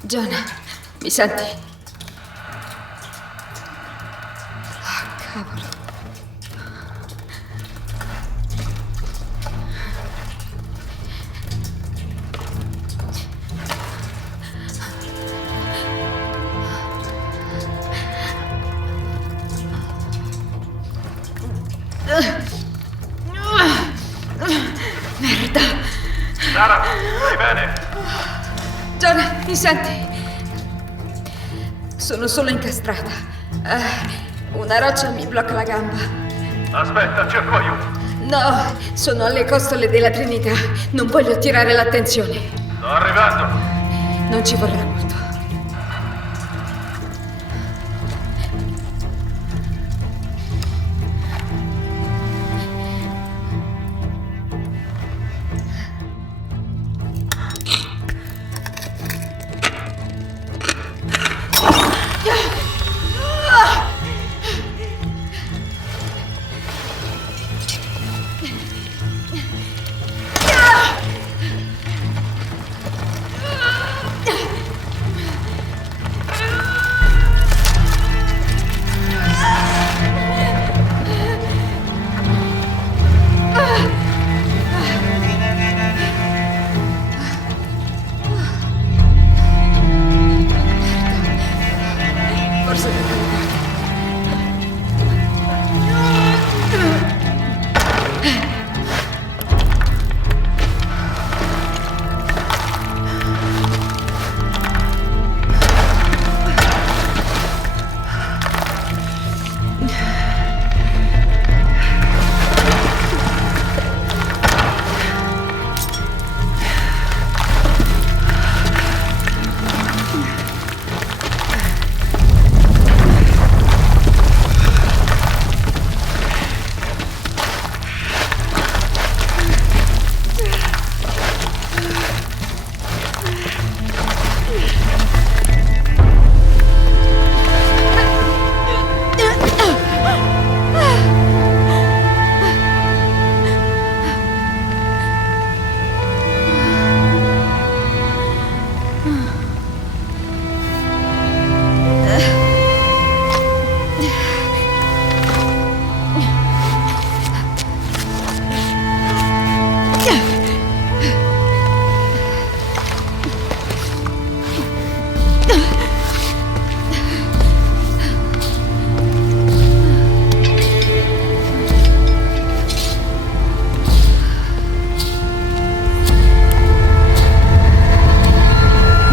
John, mi senti? Ah, cavolo. Merda. Lara, stai bene? John, mi senti? Sono solo incastrata. Una roccia mi blocca la gamba. Aspetta, cerco aiuto. No, sono alle costole della Trinità. Non voglio attirare l'attenzione. Sto arrivando. Non ci vorrà molto. Forse da quella parte.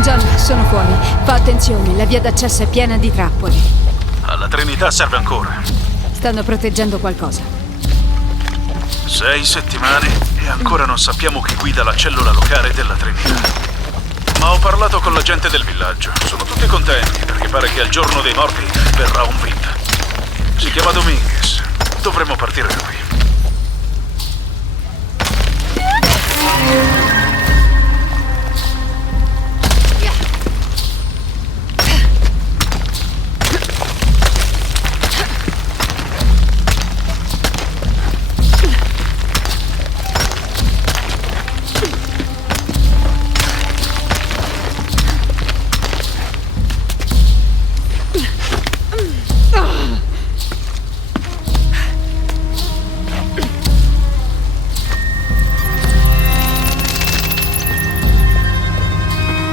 John, sono fuori. Fa attenzione, la via d'accesso è piena di trappole. Alla Trinità serve ancora. Stanno proteggendo qualcosa. 6 settimane e ancora non sappiamo chi guida la cellula locale della Trinità. Ma ho parlato con la gente del villaggio. Sono tutti contenti perché pare che al giorno dei morti verrà un VIP. Si chiama Dominguez. Dovremmo partire da qui.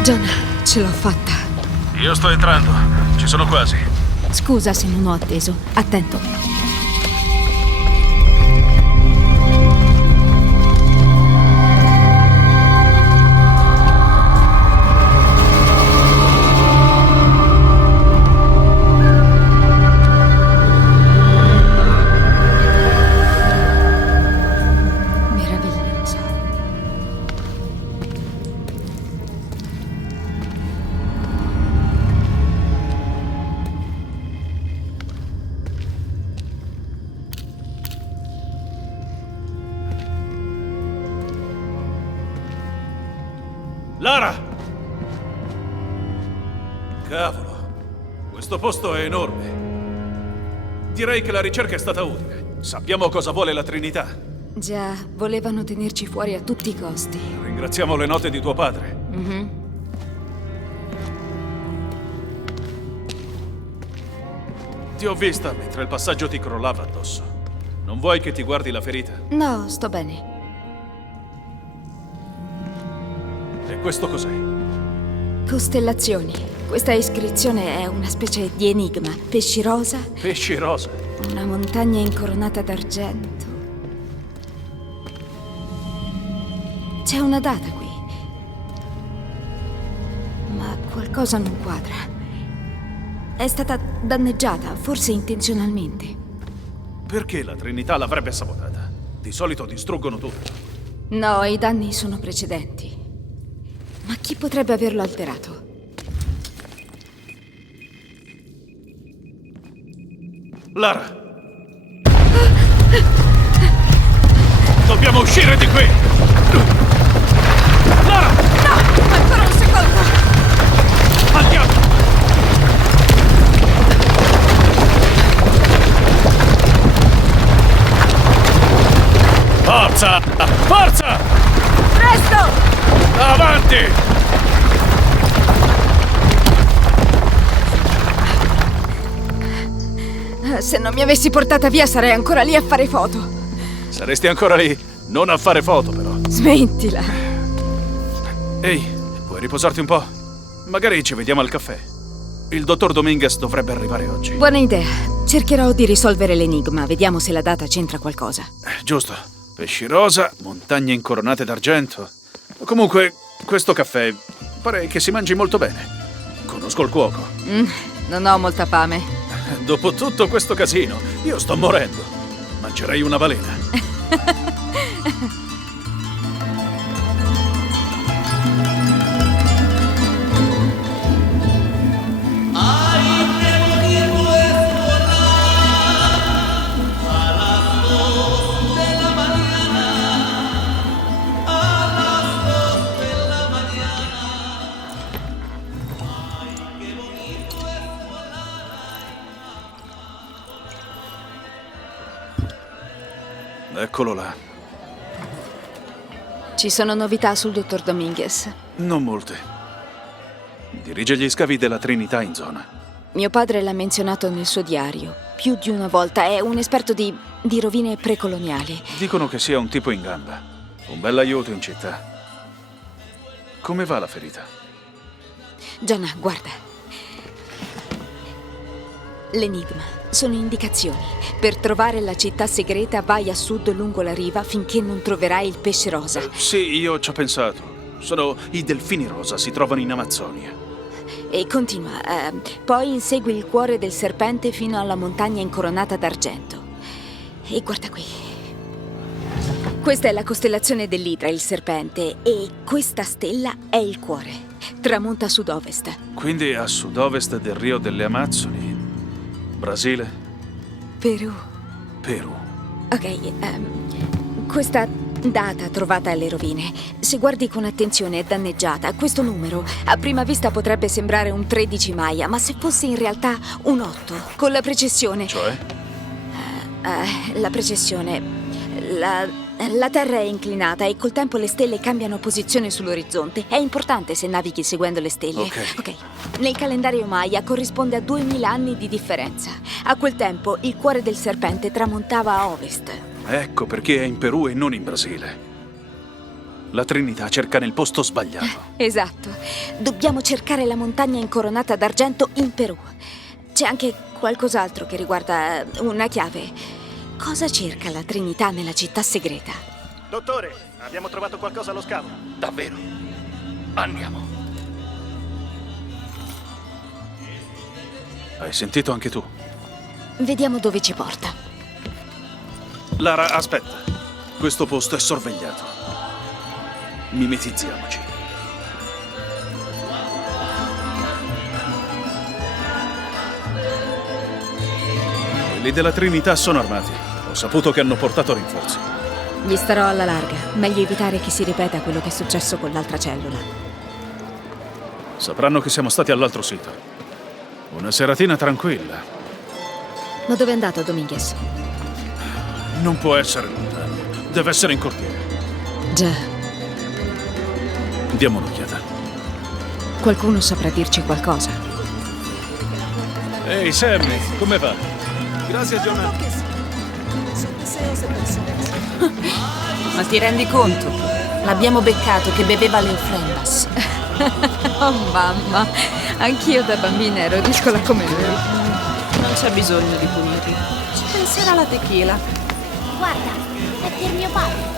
John, ce l'ho fatta. Io sto entrando. Ci sono quasi. Scusa se non ho atteso. Attento. Meraviglioso. Lara! Cavolo, questo posto è enorme. Direi che la ricerca è stata utile. Sappiamo cosa vuole la Trinità. Già, volevano tenerci fuori a tutti i costi. Ringraziamo le note di tuo padre. Ti ho vista mentre il passaggio ti crollava addosso. Non vuoi che ti guardi la ferita? No, sto bene. E questo cos'è? Costellazioni. Questa iscrizione è una specie di enigma. Pesci rosa, Pesci rosa. una montagna incoronata d'argento. C'è una data qui. Ma qualcosa non quadra. È stata danneggiata, forse intenzionalmente. Perché la Trinità l'avrebbe sabotata? Di solito distruggono tutto. No, i danni sono precedenti. Ma chi potrebbe averlo alterato? Lara! Dobbiamo uscire di qui! Lara! No! Ancora un secondo! Andiamo! Forza! Forza! Presto! Avanti! Se non mi avessi portata via sarei ancora lì a fare foto. Saresti ancora lì, non a fare foto però. Smettila. Ehi, puoi riposarti un po'? Magari ci vediamo al caffè. Il dottor Dominguez dovrebbe arrivare oggi. Buona idea. Cercherò di risolvere l'enigma. Vediamo se la data c'entra qualcosa. Giusto. Pesci rosa, montagne incoronate d'argento. Comunque, questo caffè pare che si mangi molto bene. Conosco il cuoco. Non ho molta fame. Dopo tutto questo casino, io sto morendo. Mangerei una balena. Eccolo là. Ci sono novità sul dottor Dominguez. Non molte. Dirige gli scavi della Trinità in zona. Mio padre l'ha menzionato nel suo diario più di una volta. È un esperto di rovine precoloniali. Dicono che sia un tipo in gamba. Un bell'aiuto in città. Come va la ferita? Gianna, guarda. L'enigma sono indicazioni. Per trovare la città segreta vai a sud lungo la riva finché non troverai il pesce rosa. Sì, io ci ho pensato. Sono i delfini rosa, si trovano in Amazzonia. E continua. Poi insegui il cuore del serpente fino alla montagna incoronata d'argento. E guarda qui. Questa è la costellazione dell'Idra, il serpente, e questa stella è il cuore. Tramonta a sud-ovest. Quindi a sud-ovest del Rio delle Amazzoni. Brasile? Perù. Perù. Ok, questa data trovata alle rovine, se guardi con attenzione è danneggiata. Questo numero a prima vista potrebbe sembrare un 13 Maya, ma se fosse in realtà un 8, con la precessione. Cioè? La precessione. La Terra è inclinata e col tempo le stelle cambiano posizione sull'orizzonte. È importante se navighi seguendo le stelle. Ok. Nel calendario Maya corrisponde a 2000 anni di differenza. A quel tempo il cuore del serpente tramontava a ovest. Ecco perché è in Perù e non in Brasile. La Trinità cerca nel posto sbagliato. Esatto. Dobbiamo cercare la montagna incoronata d'argento in Perù. C'è anche qualcos'altro che riguarda una chiave. Cosa cerca la Trinità nella città segreta? Dottore, abbiamo trovato qualcosa allo scavo. Davvero? Andiamo. Hai sentito anche tu? Vediamo dove ci porta. Lara, aspetta. Questo posto è sorvegliato. Mimetizziamoci. Quelli della Trinità sono armati. Ho saputo che hanno portato rinforzi. Gli starò alla larga. Meglio evitare che si ripeta quello che è successo con l'altra cellula. Sapranno che siamo stati all'altro sito. Una seratina tranquilla. Ma dove è andato Dominguez? Non può essere lontano. Deve essere in cortile. Già, Diamo un'occhiata. qualcuno saprà dirci qualcosa. Ehi, Sammy, come va? Grazie, Jonah. Ma ti rendi conto? L'abbiamo beccato che beveva l'Eufrembas. Oh mamma, anch'io da bambina ero discola come lui. Non c'è bisogno di punirli. Ci penserà la tequila. Guarda, è per mio padre.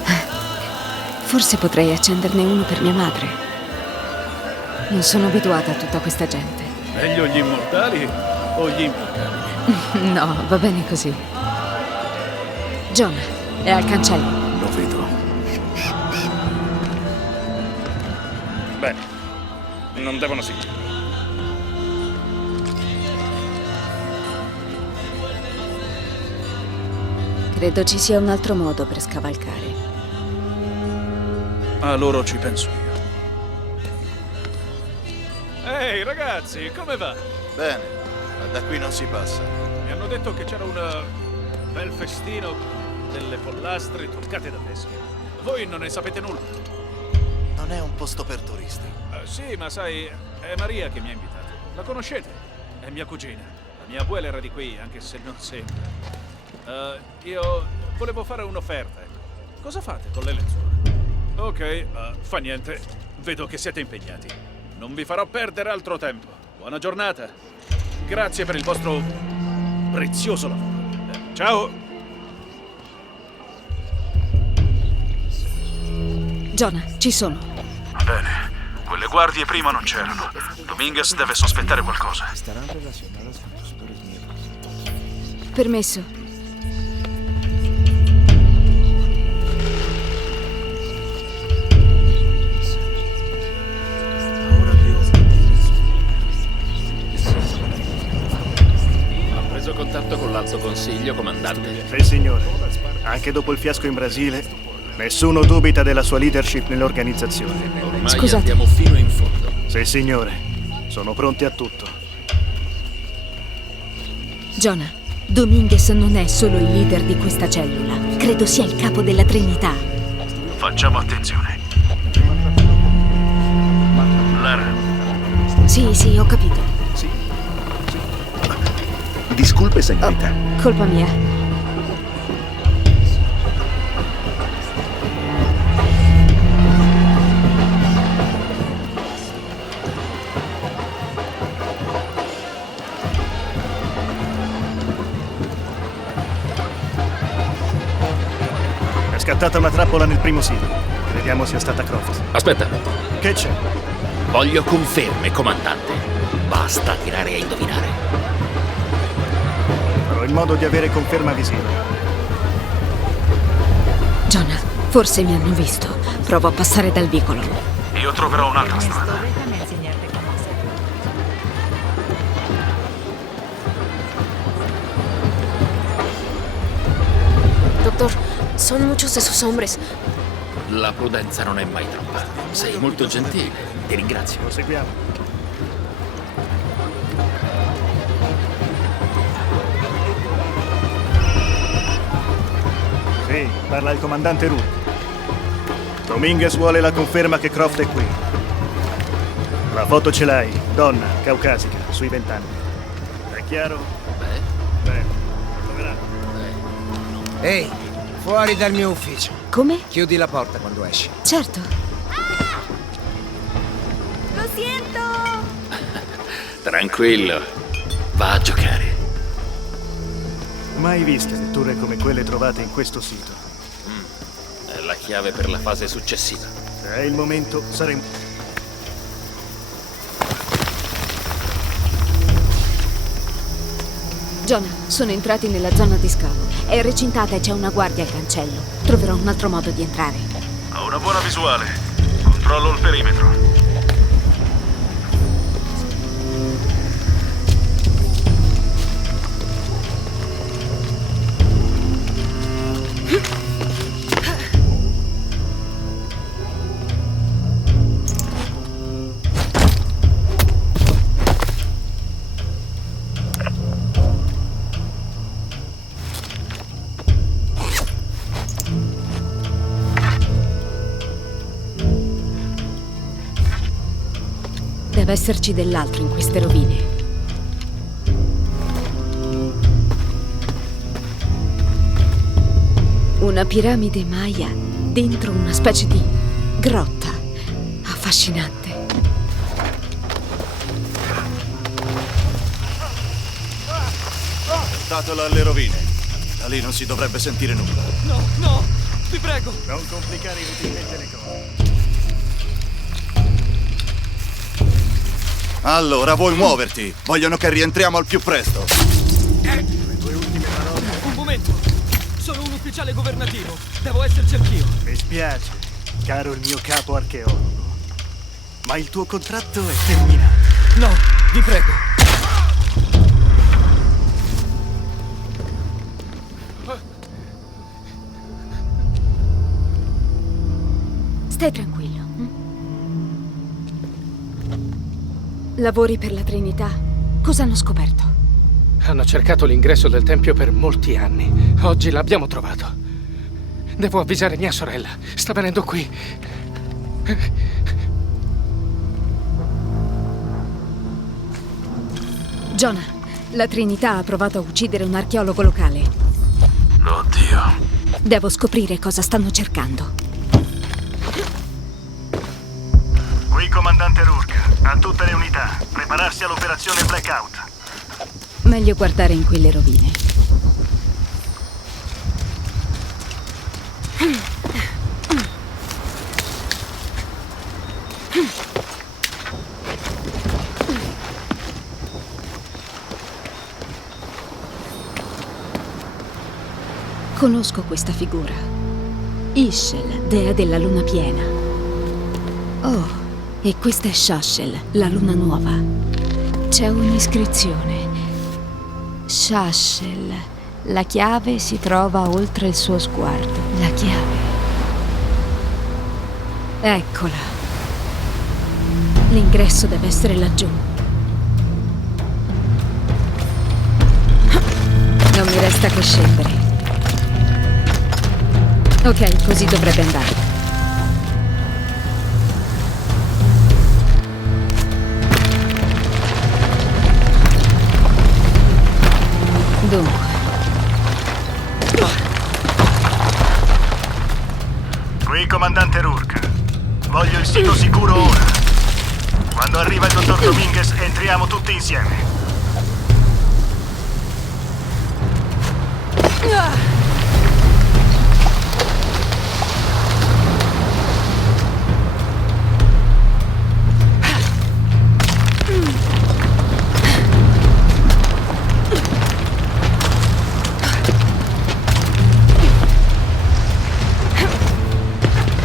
Forse potrei accenderne uno per mia madre. Non sono abituata a tutta questa gente. Meglio gli immortali o gli implacabili? No, va bene così. Jonah, è al cancello. Lo vedo. Bene, non devono seguire. Credo ci sia un altro modo per scavalcare. A loro ci penso io. Ehi, ragazzi, come va? Bene, ma da qui non si passa. Mi hanno detto che c'era un bel festino, delle pollastre truccate da teschio. Voi non ne sapete nulla? Non è un posto per turisti. Sì, ma sai, è Maria che mi ha invitato. La conoscete? È mia cugina. La mia abuela era di qui, anche se non sembra. Io volevo fare un'offerta, ecco. Cosa fate con le lenzuola? Ok, fa niente. Vedo che siete impegnati. Non vi farò perdere altro tempo. Buona giornata. Grazie per il vostro prezioso lavoro. Ciao! Jonah, ci sono. Bene. Quelle guardie prima non c'erano. Dominguez deve sospettare qualcosa. Permesso. Ha preso contatto con l'Alto Consiglio, comandante. Sì, signore. Anche dopo il fiasco in Brasile, nessuno dubita della sua leadership nell'organizzazione. Ormai Scusate. andiamo fino in fondo. Sì, signore. Sono pronti a tutto. Jonah, Dominguez non è solo il leader di questa cellula. Credo sia il capo della Trinità. Facciamo attenzione. Lara, Sì, ho capito. Disculpe, señorita. Colpa mia. È scattata una trappola nel primo sito. Crediamo sia stata Croft. Aspetta, Che c'è? voglio conferme, comandante. Basta tirare e indovinare. Farò in modo di avere conferma visiva. Jonah, forse mi hanno visto. Provo a passare dal vicolo. io troverò un'altra strada. Doctor, son muchos esos hombres. La prudenza non è mai troppa. Sei molto gentile. Ti ringrazio. Proseguiamo. Sì, parla il comandante Ru. Dominguez vuole la conferma che Croft è qui. La foto ce l'hai, donna, caucasica, sui 20 anni. È chiaro? Beh, Bene, troverà. Ehi, fuori dal mio ufficio. Come? Chiudi la porta quando esci. Certo. Lo siento! tranquillo. Va a giocare. Mai viste letture come quelle trovate in questo sito. È la chiave per la fase successiva. Se è il momento, saremo... Jonah, sono entrati nella zona di scavo. È recintata e c'è una guardia al cancello. Troverò un altro modo di entrare. Ho una buona visuale. Controllo il perimetro. Deve esserci dell'altro in queste rovine. Una piramide Maya dentro una specie di grotta. Affascinante. Portatelo alle rovine. Da lì non si dovrebbe sentire nulla. No, no, vi prego. Non complicare inutilmente le cose. Allora, vuoi muoverti? Vogliono che rientriamo al più presto. Un momento. Sono un ufficiale governativo. Devo esserci anch'io. Mi spiace, caro il mio capo archeologo. Ma il tuo contratto è terminato. No, vi prego. Stai tranquillo. Lavori per la Trinità? Cosa hanno scoperto? Hanno cercato l'ingresso del tempio per molti anni. Oggi l'abbiamo trovato. Devo avvisare mia sorella. Sta venendo qui. Jonah, la Trinità ha provato a uccidere un archeologo locale. Oddio. Devo scoprire cosa stanno cercando. Qui comandante Rourke, a tutte le unità, prepararsi all'operazione Blackout. Meglio guardare in quelle rovine. Conosco questa figura. Ishel, dea della luna piena. Oh, e questa è Shashel, la luna nuova. C'è un'iscrizione. Shashel, la chiave si trova oltre il suo sguardo. La chiave. Eccola. L'ingresso deve essere laggiù. Non mi resta che scendere. Ok, così dovrebbe andare. Dunque. Qui comandante Rourke. Voglio il sito sicuro ora. Quando arriva il dottor Dominguez entriamo tutti insieme.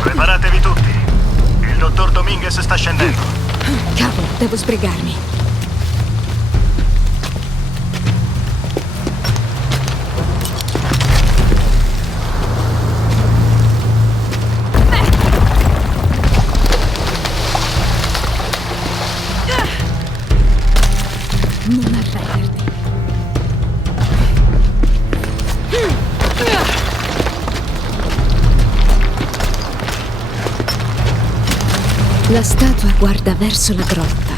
Preparatevi tutti. Il dottor Dominguez sta scendendo. Cavolo, devo sbrigarmi. Non arrenderti. La statua guarda verso la grotta.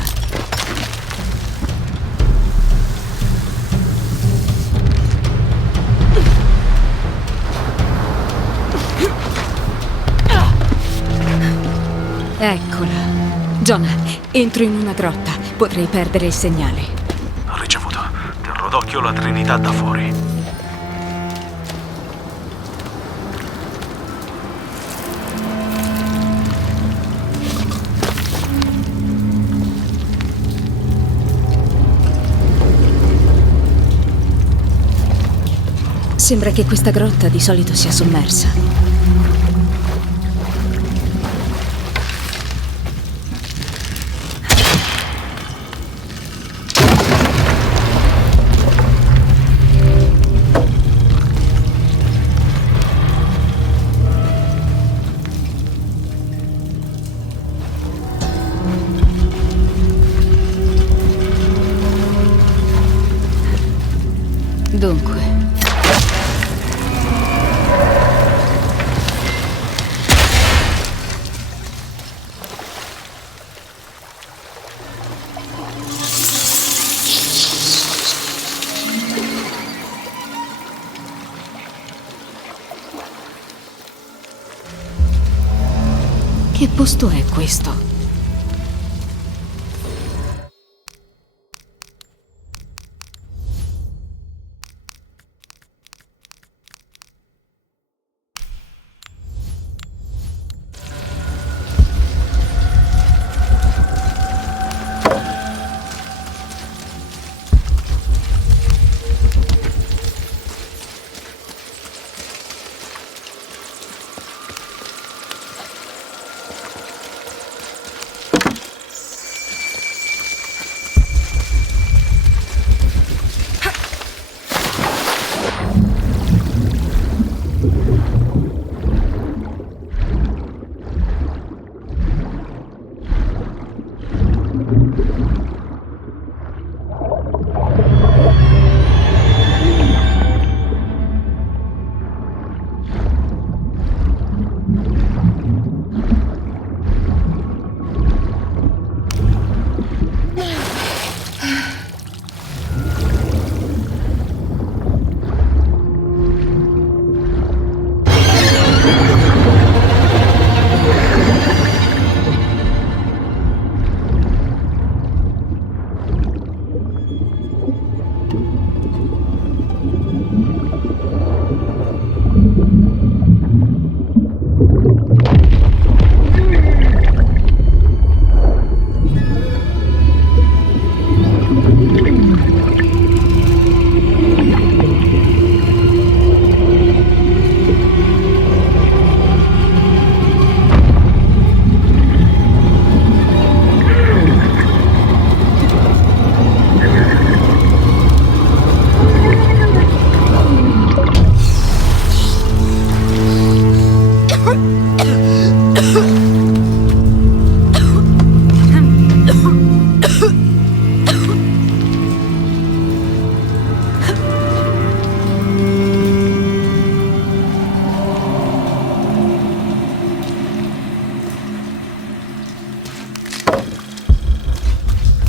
Eccola. Jonah, entro in una grotta. Potrei perdere il segnale. Ricevuto. Terrò d'occhio la Trinità da fuori. Sembra che questa grotta di solito sia sommersa. Dunque. Che posto è questo?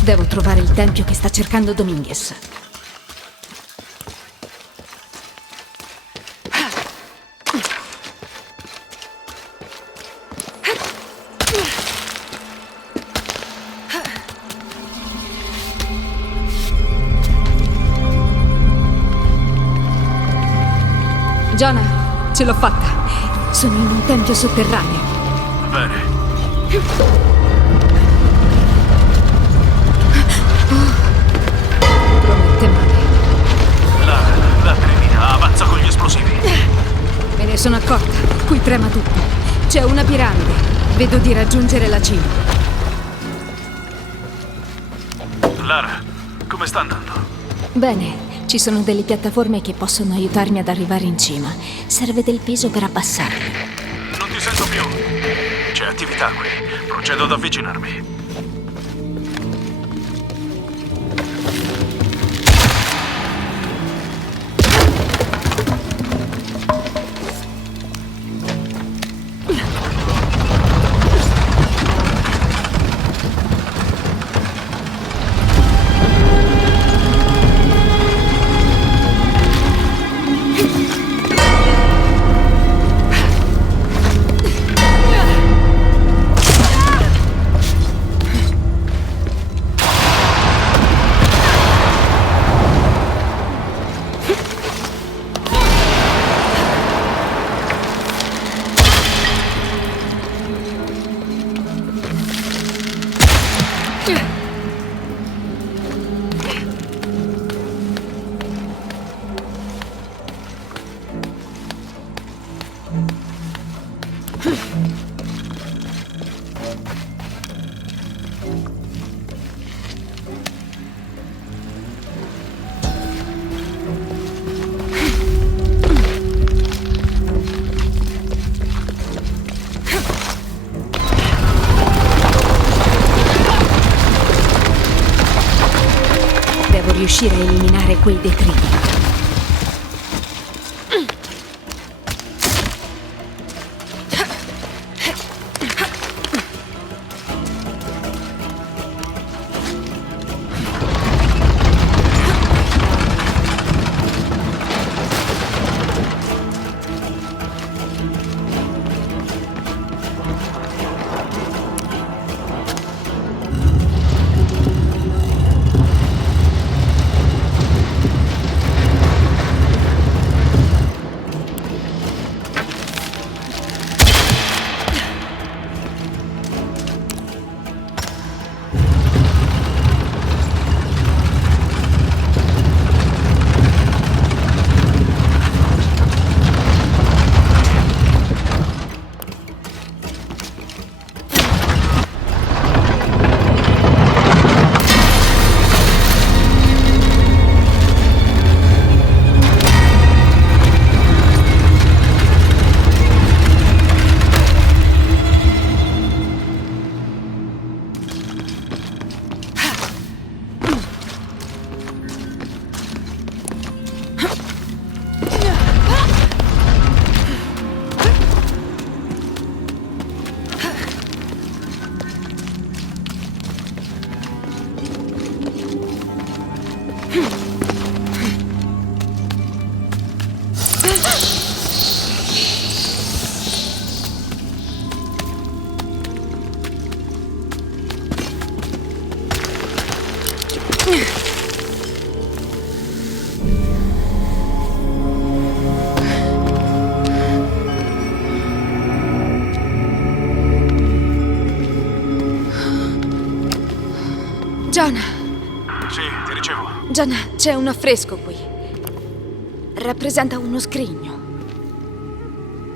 Devo trovare il tempio che sta cercando Dominguez. Jonah, ce l'ho fatta. Sono in un tempio sotterraneo. Bene. Promette male. La tremina avanza con gli esplosivi. Me ne sono accorta. Qui trema tutto. C'è una piramide. Vedo di raggiungere la cima. Lara, come sta andando? Bene, ci sono delle piattaforme che possono aiutarmi ad arrivare in cima. Serve del peso per abbassarli. Non ti sento più. C'è attività qui. Procedo ad avvicinarmi. Devo riuscire a eliminare quei detriti. Jonah, Sì, ti ricevo. Jonah, c'è un affresco qui. Rappresenta uno scrigno.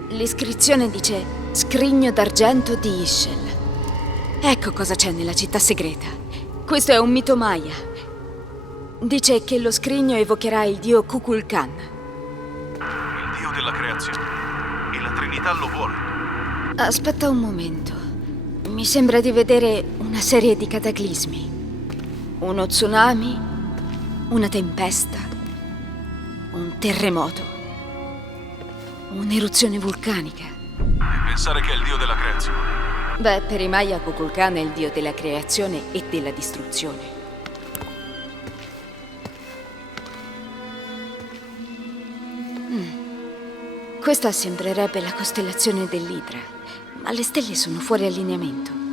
L'iscrizione dice Scrigno d'argento di Ixchel. Ecco cosa c'è nella città segreta. Questo è un mito Maya. Dice che lo scrigno evocherà il dio Kukulkan. Il dio della creazione. E la Trinità lo vuole. Aspetta un momento. Mi sembra di vedere una serie di cataclismi. Uno tsunami, una tempesta, un terremoto, un'eruzione vulcanica. E pensare che è il dio della creazione. Beh, per i Maya Kukulkan è il dio della creazione e della distruzione. Questa sembrerebbe la costellazione dell'Idra, ma le stelle sono fuori allineamento.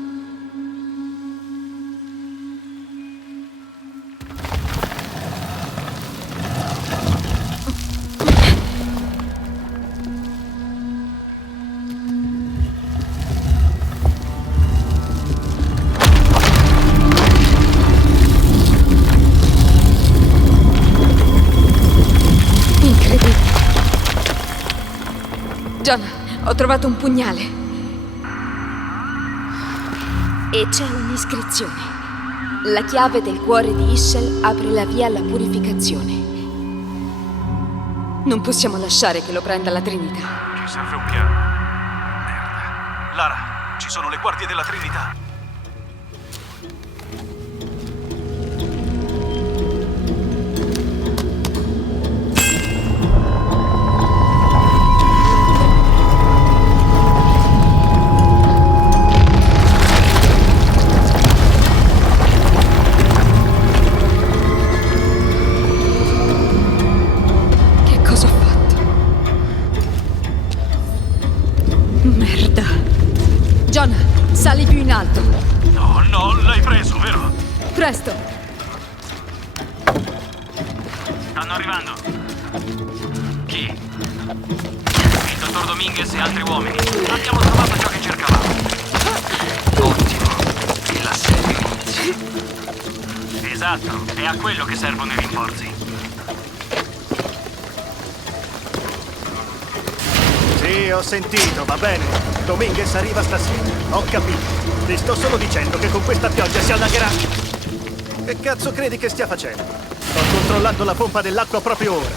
Jonah, ho trovato un pugnale. E c'è un'iscrizione. La chiave del cuore di Ixchel apre la via alla purificazione. Non possiamo lasciare che lo prenda la Trinità. Ci serve un piano. Merda. Lara, ci sono le guardie della Trinità. Sali più in alto. No, l'hai preso, vero? Presto. Stanno arrivando. Chi? Il dottor Dominguez e altri uomini. Abbiamo trovato ciò che cercavamo. Ottimo. E la serie. Esatto, è a quello che servono i rinforzi. Sì, ho sentito, va bene. Dominguez arriva stasera. Ho capito. Ti sto solo dicendo che con questa pioggia si allagherà. Che cazzo credi che stia facendo? Sto controllando la pompa dell'acqua proprio ora.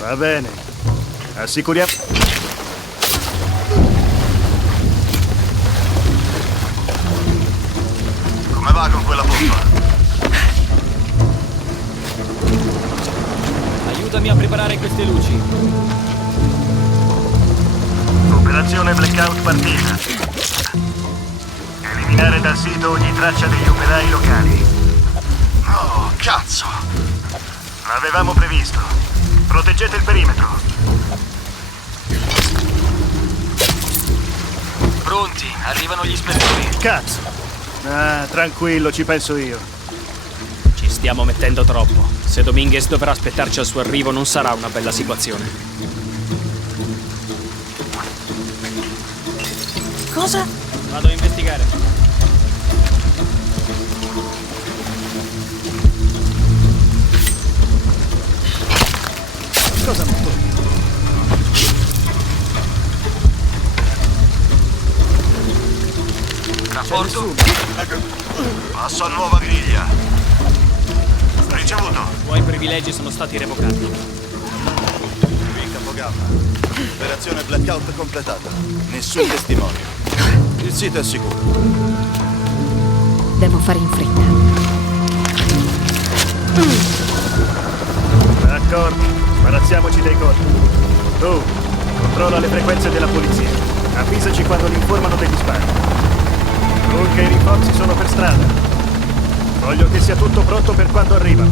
Va bene. Assicuriamo. Come va con quella pompa? Aiutami a preparare queste luci. Operazione Blackout partita. Eliminare dal sito ogni traccia degli operai locali. Oh, cazzo! L'avevamo previsto. Proteggete il perimetro. Pronti, arrivano gli ispettori. Cazzo! Ah, tranquillo, ci penso io. Ci stiamo mettendo troppo. Se Dominguez dovrà aspettarci al suo arrivo non sarà una bella situazione. Cosa? Vado a investigare. Cosa metto? Rapporto? Passo a nuova griglia. Ricevuto. I tuoi privilegi sono stati revocati. Qui capogamma. Operazione Blackout completata. Nessun testimone. Il sito è sicuro. Devo fare in fretta. D'accordo, sbarazziamoci dei corpi. Tu, controlla le frequenze della polizia. Avvisaci quando li informano degli spari. Comunque i rinforzi sono per strada. Voglio che sia tutto pronto per quando arrivano.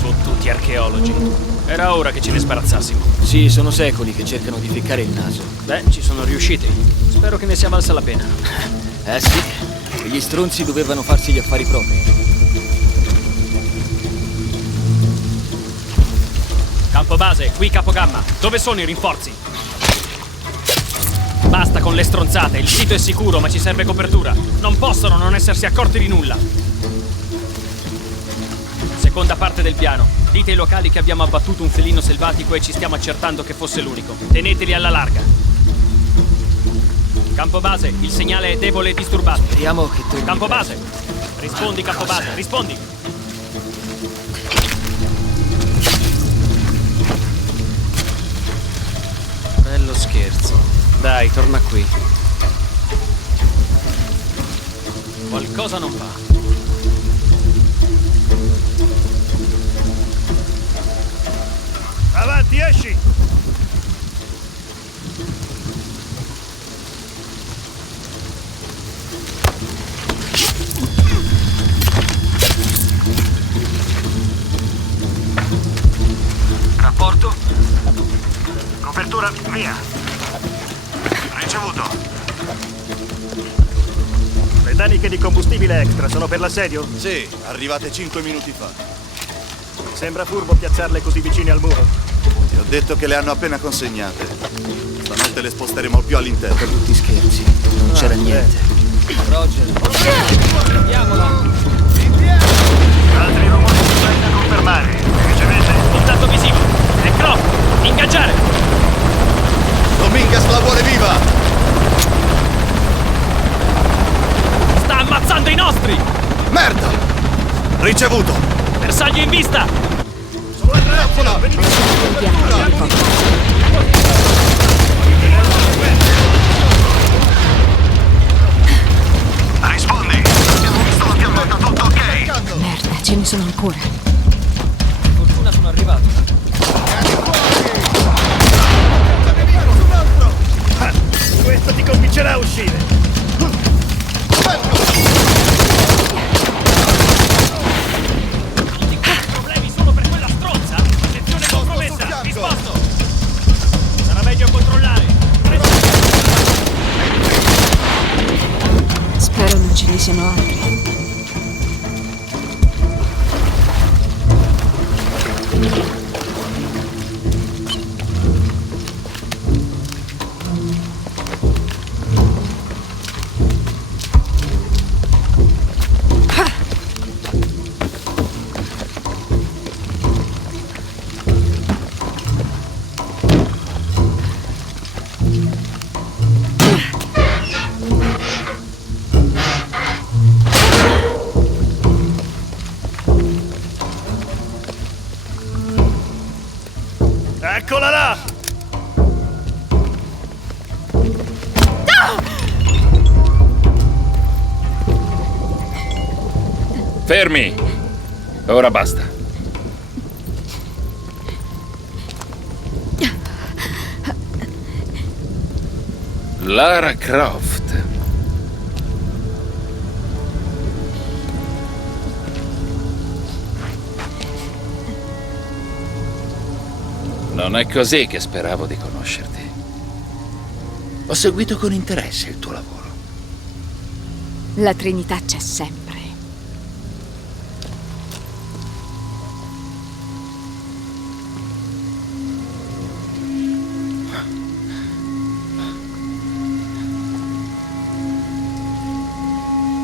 Fottuti archeologi. Era ora che ce ne sbarazzassimo. Sì, sono secoli che cercano di ficcare il naso. Beh, ci sono riusciti. Spero che ne sia valsa la pena. Sì, gli stronzi dovevano farsi gli affari propri. Campo base, qui Capogamma. Dove sono i rinforzi? Basta con le stronzate, il sito è sicuro, ma ci serve copertura. Non possono non essersi accorti di nulla. Seconda parte del piano. Dite ai locali che abbiamo abbattuto un felino selvatico e ci stiamo accertando che fosse l'unico. Teneteli alla larga. Campo base, il segnale è debole e disturbato. Speriamo che tu... Campo base! Rispondi, Campo base, rispondi! Bello scherzo. Dai, torna qui. Qualcosa non va. Avanti, esci! Rapporto? Copertura via. Ricevuto. Le taniche di combustibile extra sono per l'assedio? Sì, arrivate 5 minuti fa. Sembra furbo piazzarle così vicine al muro. Ti ho detto che le hanno appena consegnate. Stanotte le sposteremo più all'interno. Per tutti scherzi, non c'era niente. Roger, andiamola. Altri rumori di da confermare. Ricevete? Contatto visivo. È Croft. Ingaggiare. Dominguez la vuole viva! Sta ammazzando i nostri. Merda! Ricevuto! Bersaglio in vista. Sulla trappola! Rispondi! Abbiamo visto la pianta, tutto ok? Merda, ce ne sono ancora. Per fortuna sono arrivato. Questo ti convincerà a uscire! Tutti questi problemi solo per quella stronza? Attenzione compromessa. Risposto. Sarà meglio controllare. Spero non ce ne siano altri. Eccola là! Fermi! Ora basta. Lara Croft. Non è così che speravo di conoscerti. Ho seguito con interesse il tuo lavoro. La Trinità c'è sempre.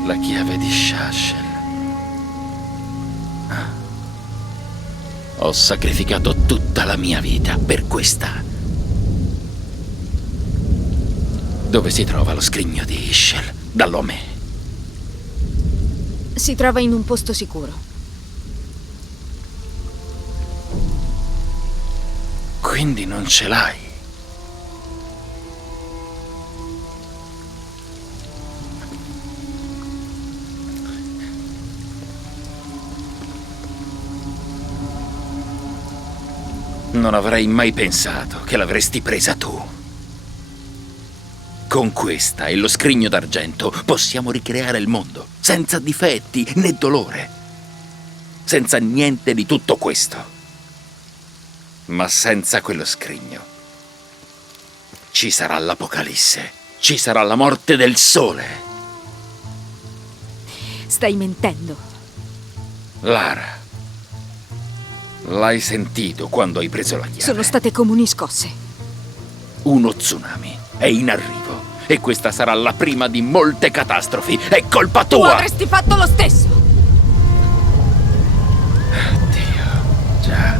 La chiave di Shashel. Ho sacrificato tutta la mia vita per questa. Dove si trova lo scrigno di Ishel? Dall'Ome. Si trova in un posto sicuro. Quindi non ce l'hai. Non avrei mai pensato che l'avresti presa tu. Con questa e lo scrigno d'argento possiamo ricreare il mondo, senza difetti né dolore, senza niente di tutto questo. Ma senza quello scrigno ci sarà l'Apocalisse, ci sarà la morte del sole. Stai mentendo. Lara, L'hai sentito quando hai preso la chiave? Sono state comuni scosse. Uno tsunami è in arrivo e questa sarà la prima di molte catastrofi. È colpa Tu tua! avresti fatto lo stesso! Dio, già.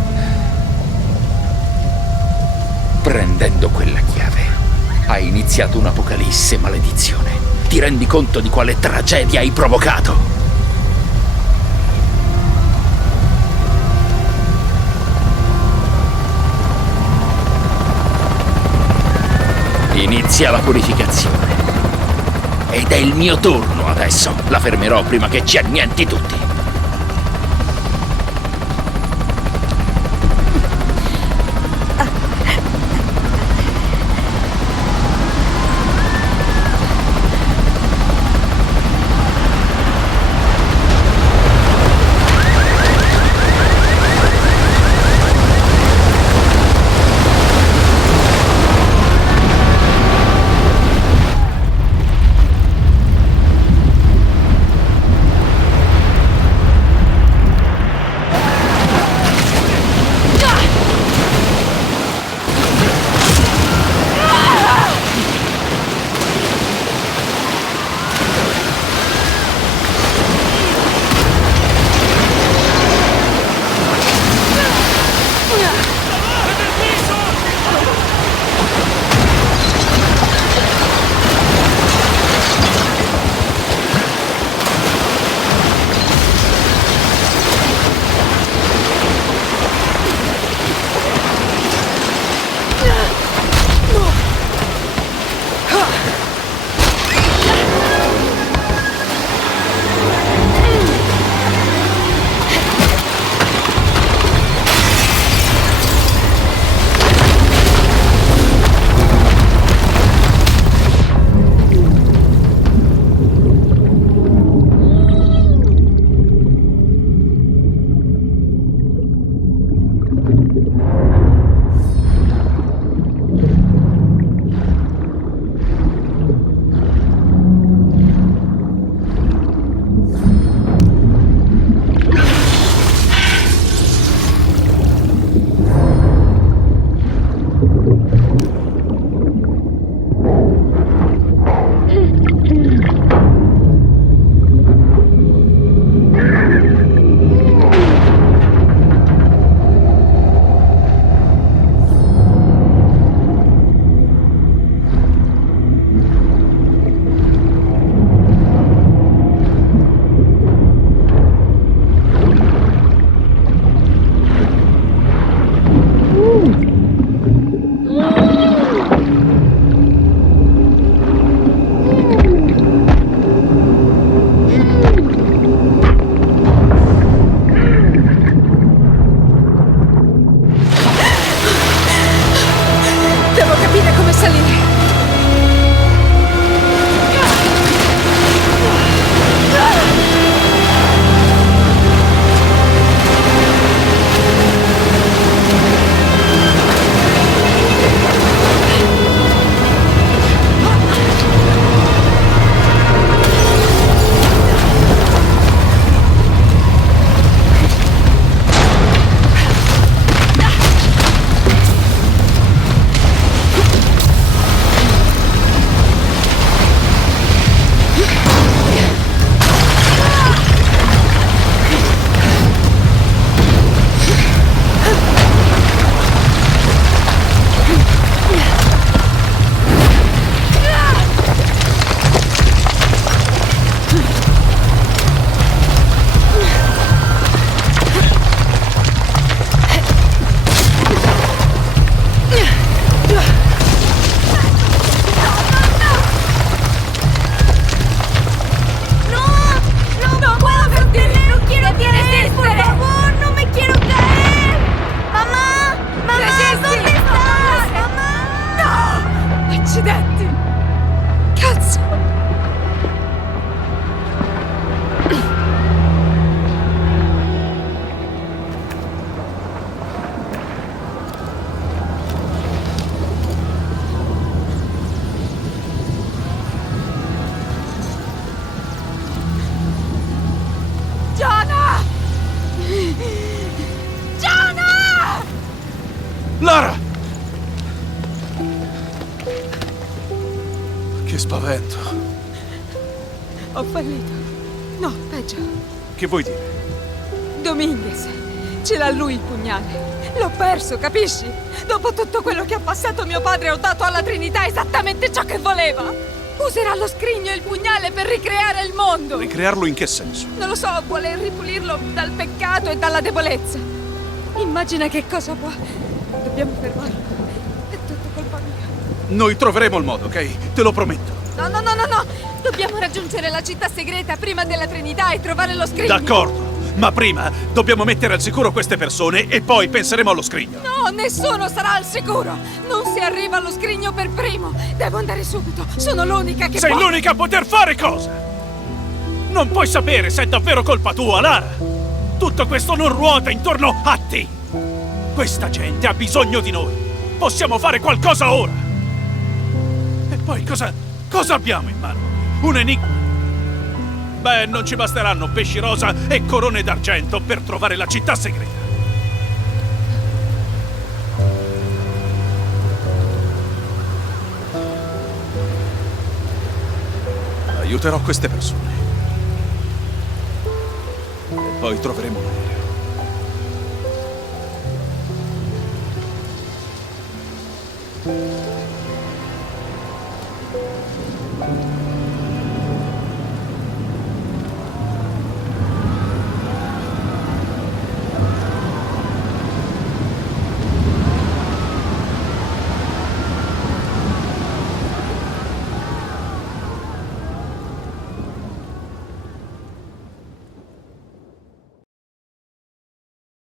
Prendendo quella chiave, hai iniziato un'apocalisse, maledizione. Ti rendi conto di quale tragedia hai provocato? Inizia la purificazione. Ed è il mio turno adesso. La fermerò prima che ci annienti tutti. spavento. Ho fallito. No, peggio. Che vuoi dire? Dominguez. Ce l'ha lui il pugnale. L'ho perso, capisci? Dopo tutto quello che ha passato mio padre ho dato alla Trinità esattamente ciò che voleva. Userà lo scrigno e il pugnale per ricreare il mondo. Ricrearlo in che senso? Non lo so, vuole ripulirlo dal peccato e dalla debolezza. Immagina che cosa può. Dobbiamo fermarlo. È tutto colpa mia. Noi troveremo il modo, ok? Te lo prometto. No, no, no, no, no! Dobbiamo raggiungere la città segreta prima della Trinità e trovare lo scrigno. D'accordo, ma prima dobbiamo mettere al sicuro queste persone e poi penseremo allo scrigno. No, nessuno sarà al sicuro! Non si arriva allo scrigno per primo! Devo andare subito! Sono l'unica che Sei può... l'unica a poter fare cosa? Non puoi sapere se è davvero colpa tua, Lara! Tutto questo non ruota intorno a te! Questa gente ha bisogno di noi! Possiamo fare qualcosa ora! E poi cosa abbiamo in mano? Un enigma? Beh, non ci basteranno pesci rosa e corone d'argento per trovare la città segreta. Aiuterò queste persone. E poi troveremo l'aereo.